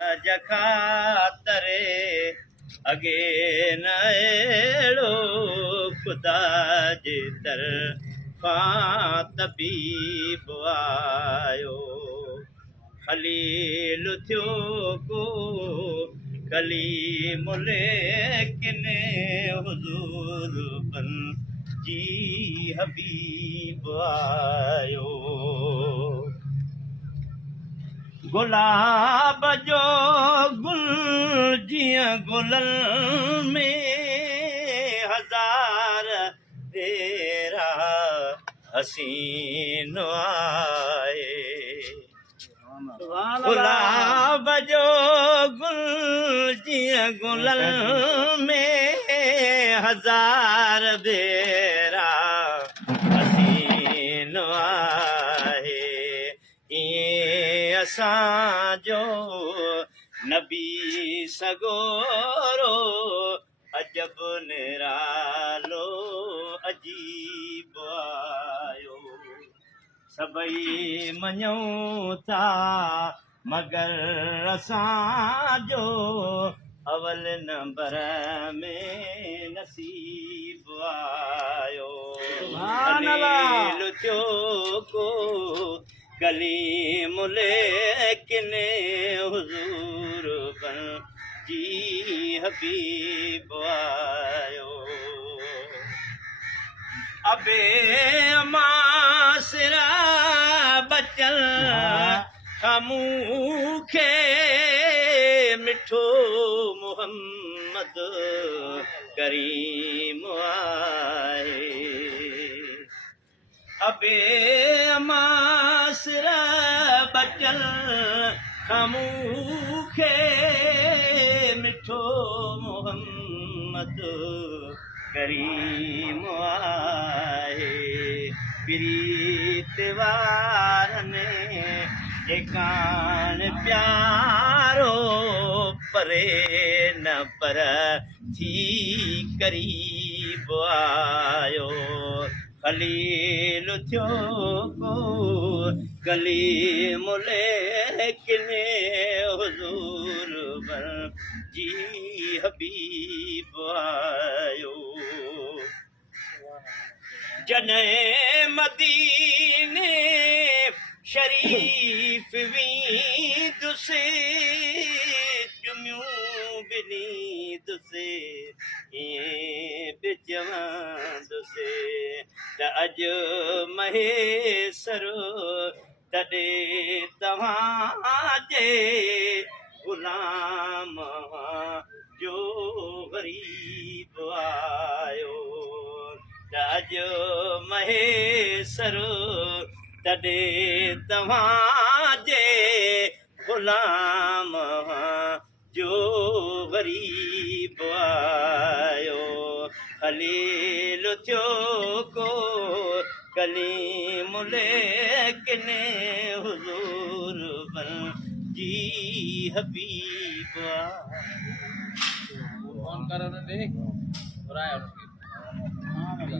जखातरे अगे न अहिड़ो ख़ुदा जे तरफ़ां तबीब आयो ख़लील थियो को कलीम लेकिन हुज़ूर बन जी हबीब आयो गुलाब जो गुल जीअं गुलनि में हज़ार तेरा हसीन आहे गुलाब जो गुल जीअं गुलनि में हज़ार तेरा हसीन आहे असांजो नबी सगोरो अजब निरालो अजीब आयो सभई मञूं था मगर असांजो अवल नंबर में नसीब आयो ख़लील थियो को कलीम लेकिन हुज़ूर बन जी हबीब आयो अबे अमासिरा बचल मूंखे मिठो मोहम्मद करीम आहे अबे अमासिरा बचल मूंखे मिठो मोहम्मद करीम आहे प्रीत वारनि कान प्यारो परे न पर थी करीब आयो ख़लील थियो को कलीम लेकिन हुज़ूर बन जी हबीब आयो जॾहिं मदीने शरीफ़ वींदुसि चुमियूं बि ॾींदुसि ईअं बि चवंदुसि त अॼु महेसर तॾहिं तव्हांजे ग़ुलाम जो ग़रीब आयो त अॼु महेसर तॾहिं तव्हांजे ग़ुलाम जो ग़रीब आयो ख़लील थियो को कलीम लेकिन हुज़ूर बन जी हबीब